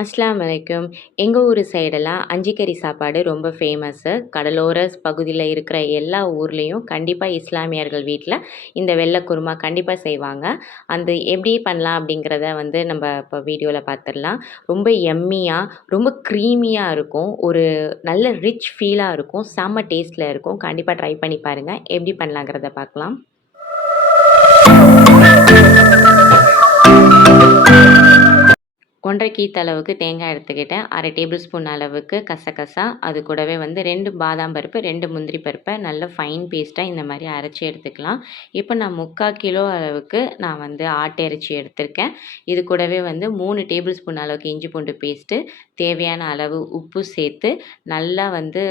அஸ்லாம் வலைக்கும் எங்கள் ஊர் சைடெல்லாம் அஞ்சிக்கறி சாப்பாடு ரொம்ப ஃபேமஸ்ஸு கடலோர பகுதியில் இருக்கிற எல்லா ஊர்லேயும் கண்டிப்பாக இஸ்லாமியர்கள் வீட்டில் இந்த வெள்ளை குருமா கண்டிப்பாக செய்வாங்க. அந்த எப்படி பண்ணலாம் அப்படிங்கிறத வந்து நம்ம இப்போ வீடியோவில் பார்த்துடலாம் ரொம்ப எம்மியாக ரொம்ப க்ரீமியாக இருக்கும். ஒரு நல்ல ரிச் ஃபீலாக இருக்கும். செம்ம டேஸ்ட்டில் இருக்கும். கண்டிப்பாக ட்ரை பண்ணி பாருங்கள் எப்படி பண்ணலாங்கிறத பார்க்கலாம் ஒன்றரை கீத்த அளவுக்கு தேங்காய் எடுத்துக்கிட்டேன். அரை டேபிள் ஸ்பூன் அளவுக்கு கசகசா. அது கூடவே வந்து ரெண்டு பாதாம் பருப்பு ரெண்டு முந்திரி பருப்பை நல்ல ஃபைன் பேஸ்ட்டாக இந்த மாதிரி அரைச்சி எடுத்துக்கலாம். இப்போ நான் முக்கால் கிலோ அளவுக்கு நான் வந்து ஆட்டு இறைச்சி எடுத்திருக்கேன். இது கூடவே வந்து மூணு டேபிள் ஸ்பூன் அளவுக்கு இஞ்சி பூண்டு பேஸ்ட்டு தேவையான அளவு உப்பு சேர்த்து நல்லா வந்து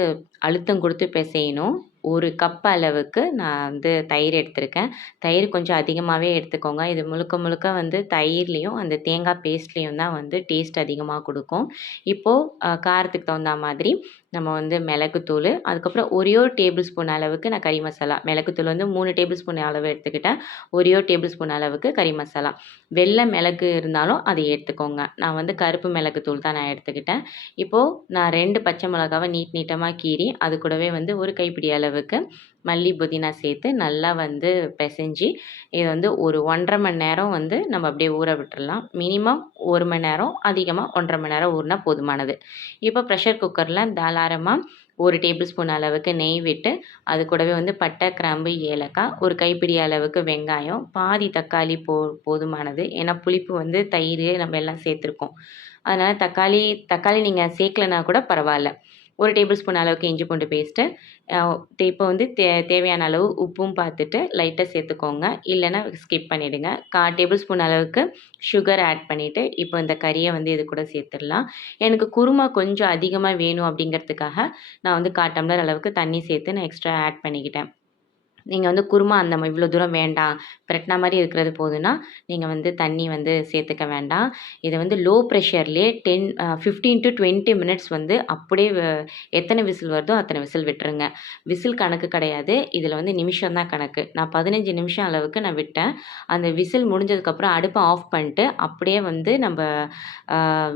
அழுத்தம் கொடுத்து பிசையணும். ஒரு கப் அளவுக்கு நான் வந்து தயிர் எடுத்திருக்கேன். தயிர் கொஞ்சம் அதிகமாகவே எடுத்துக்கோங்க. இது முழுக்க முழுக்க வந்து தயிர்லேயும் அந்த தேங்காய் பேஸ்ட்லேயும் தான் வந்து டேஸ்ட் அதிகமாக கொடுக்கும். இப்போது காரத்துக்கு தகுந்த மாதிரி நம்ம வந்து மிளகுத்தூள் அதுக்கப்புறம் ஒரே ஒரு டேபிள் ஸ்பூன் அளவுக்கு நான் கறி மசாலா. மிளகுத்தூள் வந்து மூணு டேபிள் ஸ்பூன் அளவு எடுத்துக்கிட்டேன். ஒரே ஒரு டேபிள் ஸ்பூன் அளவுக்கு கறி மசாலா. வெள்ளை மிளகு இருந்தாலும் அதை எடுத்துக்கோங்க. நான் வந்து கருப்பு மிளகுத்தூள் தான் நான் எடுத்துக்கிட்டேன். இப்போது நான் ரெண்டு பச்சை மிளகாவை நீட் நீட்டமாக கீறி அது கூடவே வந்து ஒரு கைப்பிடி அளவுக்கு மல்லி புதினா சேர்த்து நல்லா வந்து பிசைஞ்சி இதை வந்து ஒரு ஒன்றரை மணி நேரம் வந்து நம்ம அப்படியே ஊற விட்டுடலாம் மினிமம் ஒரு மணி நேரம் அதிகமாக ஒன்றரை மணி நேரம் ஊறினா போதுமானது. இப்போ ப்ரெஷர் குக்கரில் தாராளமாக ஒரு டேபிள் ஸ்பூன் அளவுக்கு நெய் விட்டு அது கூடவே வந்து பட்டை கிராம்பு ஏலக்காய் ஒரு கைப்பிடி அளவுக்கு வெங்காயம் பாதி தக்காளி போ போதுமானது. ஏன்னா புளிப்பு வந்து தயிர் நம்ம எல்லாம் சேர்த்துருக்கோம். அதனால் தக்காளி தக்காளி நீங்கள் சேர்க்கலைன்னா கூட பரவாயில்ல. ஒரு டேபிள் ஸ்பூன் அளவுக்கு இஞ்சி பூண்டு பேஸ்ட்டு இப்போ வந்து தே தேவையான அளவு உப்பும் பார்த்துட்டு லைட்டாக சேர்த்துக்கோங்க. இல்லைன்னா ஸ்கிப் பண்ணிவிடுங்க கா டேபிள் ஸ்பூன் அளவுக்கு சுகர் ஆட் பண்ணிவிட்டு இப்போ இந்த கறியை வந்து இது கூட சேர்த்துடலாம். எனக்கு குருமா கொஞ்சம் அதிகமாக வேணும் அப்படிங்கிறதுக்காக நான் வந்து கா டம்ளர் அளவுக்கு தண்ணி சேர்த்து நான் எக்ஸ்ட்ரா ஆட் பண்ணிக்கிட்டேன். நீங்கள் வந்து குருமா அந்த இவ்வளோ தூரம் வேண்டாம் பிரட்டினா மாதிரி இருக்கிறது போதுன்னா நீங்கள் வந்து தண்ணி வந்து சேர்த்துக்க வேண்டாம். இதை வந்து low ப்ரெஷர்லேயே ten fifteen to twenty minutes வந்து அப்படியே எத்தனை விசில் வருதோ அத்தனை விசில் விட்டுருங்க. விசில் கணக்கு கிடையாது. இதில் வந்து நிமிஷம் தான் கணக்கு. நான் பதினஞ்சு நிமிஷம் அளவுக்கு நான் விட்டேன். அந்த விசில் முடிஞ்சதுக்கப்புறம் அடுப்பை ஆஃப் பண்ணிட்டு அப்படியே வந்து நம்ம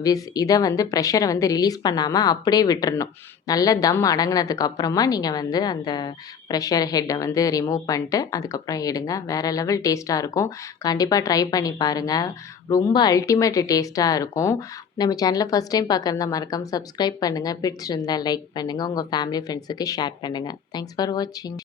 விஸ் இதை வந்து ப்ரெஷரை வந்து ரிலீஸ் பண்ணாமல் அப்படியே விட்டுறணும். நல்ல தம் அடங்கினதுக்கு அப்புறமா நீங்கள் வந்து அந்த ப்ரெஷர் ஹெட்டை வந்து ரிமூவ் பண்ணிட்டு அதுக்கப்புறம் எடுங்க. வேறு லெவல் டேஸ்ட்டாக இருக்கும். கண்டிப்பாக ட்ரை பண்ணி பாருங்கள் ரொம்ப அல்டிமேட் டேஸ்ட்டாக இருக்கும். நம்ம சேனலை ஃபஸ்ட் டைம் பார்க்குறதா மறக்காமல் சப்ஸ்கிரைப் பண்ணுங்கள் பிடிச்சிருந்தா லைக் பண்ணுங்கள் உங்கள் ஃபேமிலி ஃப்ரெண்ட்ஸுக்கு ஷேர் பண்ணுங்கள் தேங்க்ஸ் ஃபார் வாட்சிங்